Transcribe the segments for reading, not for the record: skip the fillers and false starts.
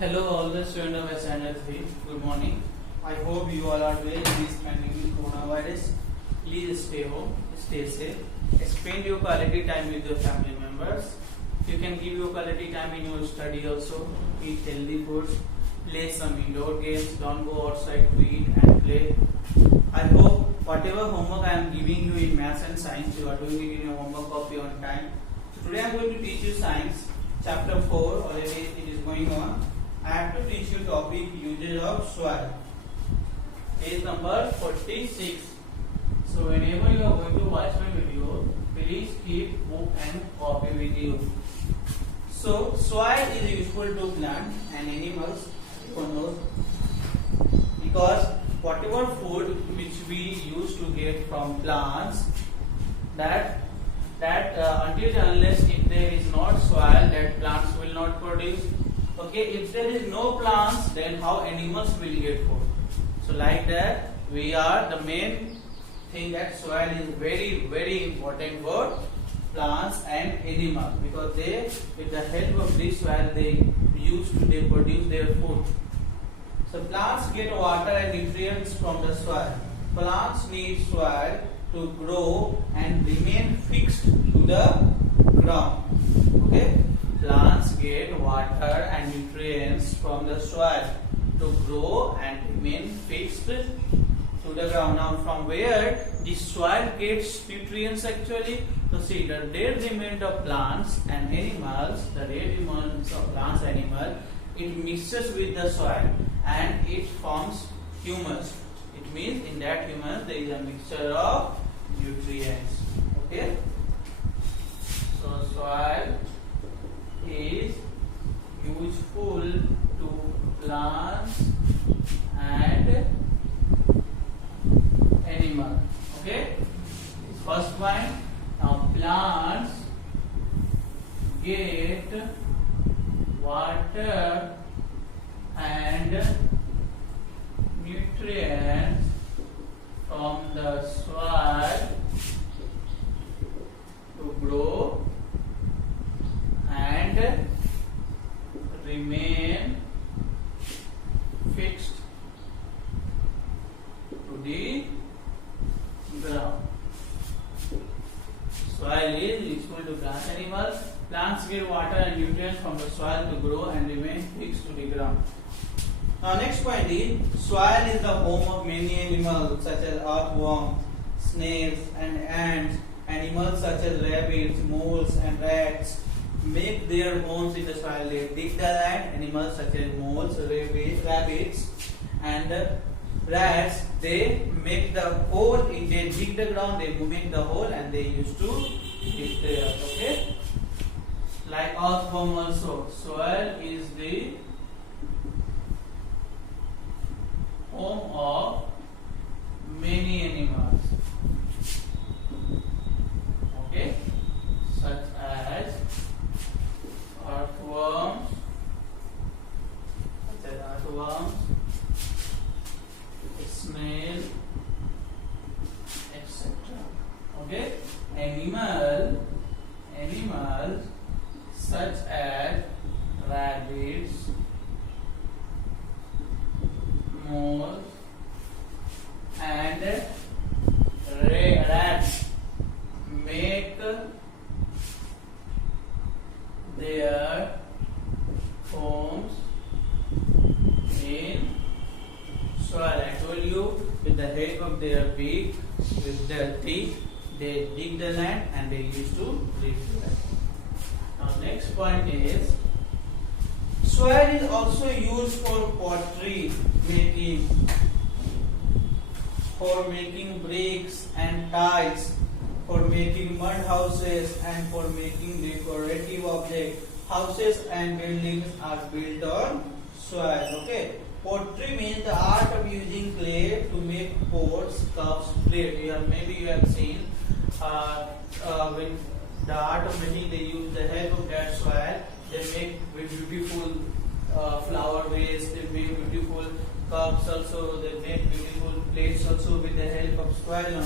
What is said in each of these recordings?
Hello, all the students of standard 3. Good morning. I hope you all are well in this pandemic coronavirus. Please stay home, stay safe. Spend your quality time with your family members. You can give your quality time in your study also. Eat healthy foods. Play some indoor games. Don't go outside to eat and play. I hope whatever homework I am giving you in maths and science, you are doing it in your homework copy on time. So today I am going to teach you science. Chapter 4 already it is going on. I have to teach you topic usage of soil. Page number 46. So whenever you are going to watch my video, please keep book and copy with you. So soil is useful to plant and animals, everyone knows, because whatever food which we used to get from plants, that until and unless if there is not soil, that plants will not produce. Okay, if there is no plants, then how animals will get food? So like that, we are the main thing that soil is very important for plants and animals, because they, with the help of this soil, they produce their food. So plants get water and nutrients from the soil. Plants need soil to grow and remain fixed to the ground. Okay. Plants get water and nutrients from the soil to grow and remain fixed to the ground. Now, from where the soil gets nutrients actually? So, see, the dead remains of plants and animals, it mixes with the soil and it forms humus. It means in that humus there is a mixture of nutrients. Okay? So, soil is useful to plants and animals. Okay, first point. Now plants get water and nutrients from the soil to grow and remain fixed to the ground. Soil is useful to plants and animals. Plants get water and nutrients from the soil to grow and remain fixed to the ground. Now next point is, soil is the home of many animals such as earthworms, snails and ants. Animals such as rabbits, moles and rats make their homes in the soil. They dig the land. Animals such as moles, rabbits and rats, they make the hole, they dig the ground, they make the hole and they used to live there. Okay, like earthworm also. Soil is the home of many animals. Okay, such as earthworms, snail, etc. Okay, animals such as rabbits, moles, and rats make their homes in soil. I told you, with the help of their beak, with their teeth, they dig the land and they used to live there. Now next point is, soil is also used for pottery making, for making bricks and tiles, for making mud houses and for making decorative objects. Houses and buildings are built on soil. Okay. Pottery means the art of using clay to make pots, cups, plates. Maybe you have seen when the art of making, they use the help of that soil. They make beautiful flower vase. They make beautiful cups also. They make beautiful plates also with the help of soil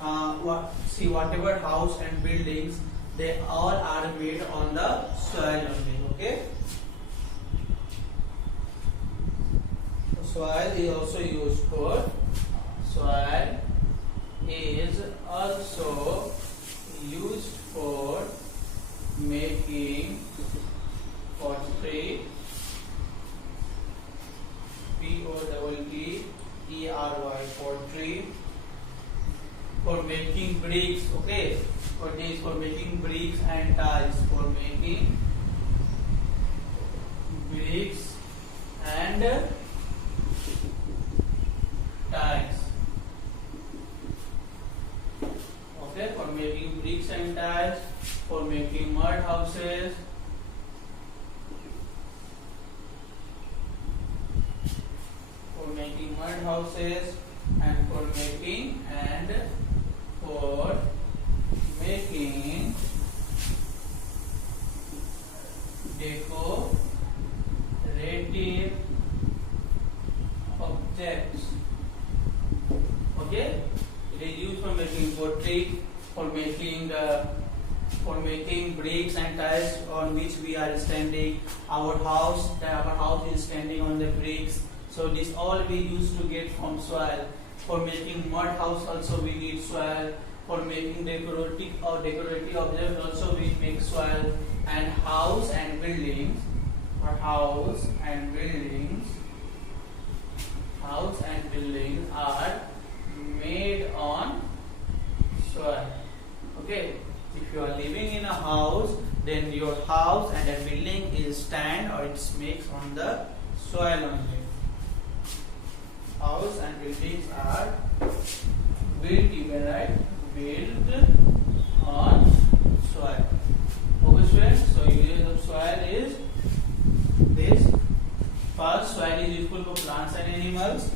only. Whatever house and buildings, they all are made on the soil only. Okay. soil is also used for soil is also used for making pottery, P-O-T-T-E-R-Y, pottery, for making bricks. Okay, pottery is for making bricks and tiles, for making bricks and tiles. Okay, for making bricks and tiles, for making mud houses, and for making decorative objects. Okay, it is used for making pottery, for making bricks and tiles on which we are standing. Our house is standing on the bricks. So this all we used to get from soil. For making mud house also we need soil. For making decorative objects also we make soil. And house and buildings are made on soil. Okay, if you are living in a house, then your house and a building is stand or it's makes on the soil only. House and buildings are built on soil. Okay, students. So usage of soil is this. First, soil is useful for plants and animals.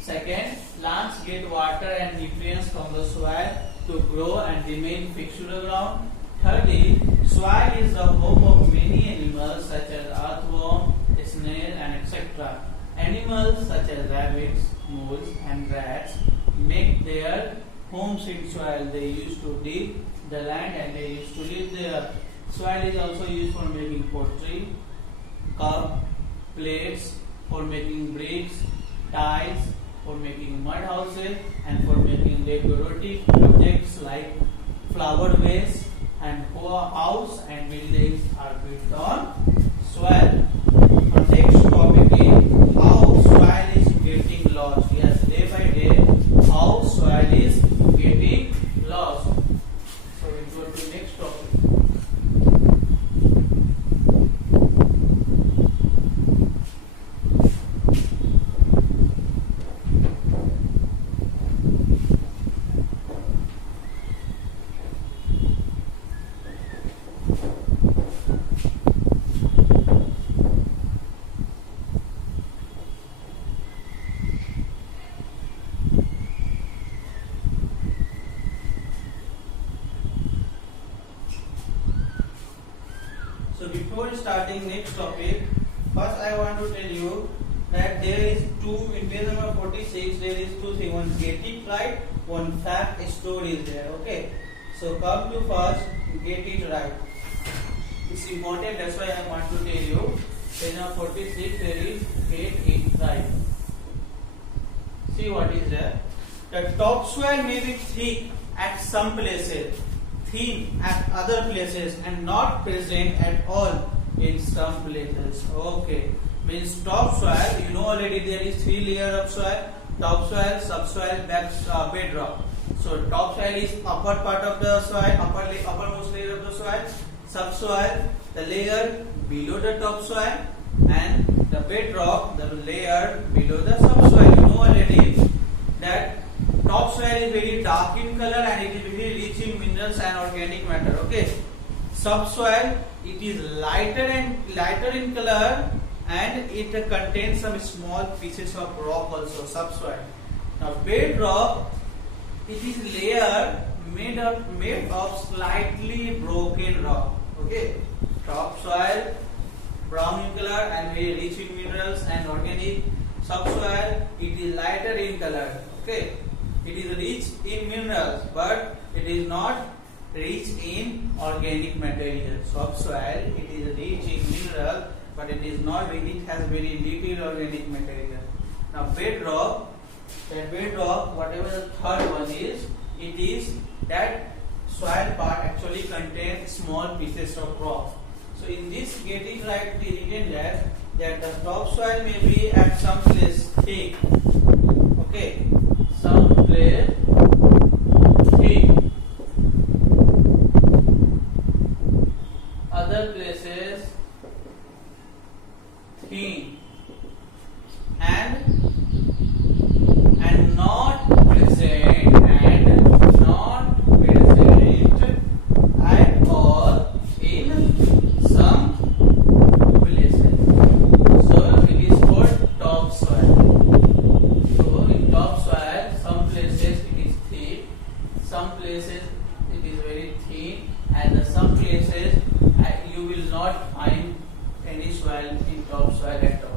Second, plants get water and nutrients from the soil to grow and remain fixed to the ground. Thirdly, soil is the home of many animals such as earthworm, snail, and etc. Animals such as rabbits, moles, and rats make their homes in soil. They used to dig the land and they used to live there. Soil is also used for making pottery, cup, plates, for making bricks, tiles, for making mud houses, and for making decorative objects like flower vase, and house and buildings are built on soil. Our next topic is how soil is getting lost. Yes, day by day, how soil is getting lost. So we go to next topic. So before starting next topic, first I want to tell you that there is in page number 46, there is two things. One get it right, one fact story is there. Okay. So come to first get it right. It's important, that's why I want to tell you. Page number 46, there is get it right. See what is there. The topsoil may be thick at some places, thin at other places, and not present at all in some places. Okay, means topsoil, you know already there is three layers of soil: topsoil, subsoil, bedrock. So topsoil is upper part of the soil, uppermost layer of the soil. Subsoil, the layer below the topsoil, and the bedrock, the layer below the subsoil. You know already that topsoil is very dark in color and it is very rich in minerals and organic matter. Okay, subsoil, it is lighter in color and it contains some small pieces of rock also. Subsoil. Now bedrock, it is layer made of slightly broken rock. Okay, topsoil, brown in color and very rich in minerals and organic. Subsoil, it is lighter in color. Okay, it is rich in minerals, but it is not rich in organic material. Subsoil, it is rich in mineral, but it is not. It has very little organic material. Now bedrock, whatever the third one is, it is that soil part actually contains small pieces of rock. So in this getting right, we written that the topsoil may be at some place thick. Okay, some place thick. Other places thin, and not present at all in some places. So it is called topsoil. So in topsoil, some places it is thick, some places it is very thin, and some places you will not find any soil in topsoil at all.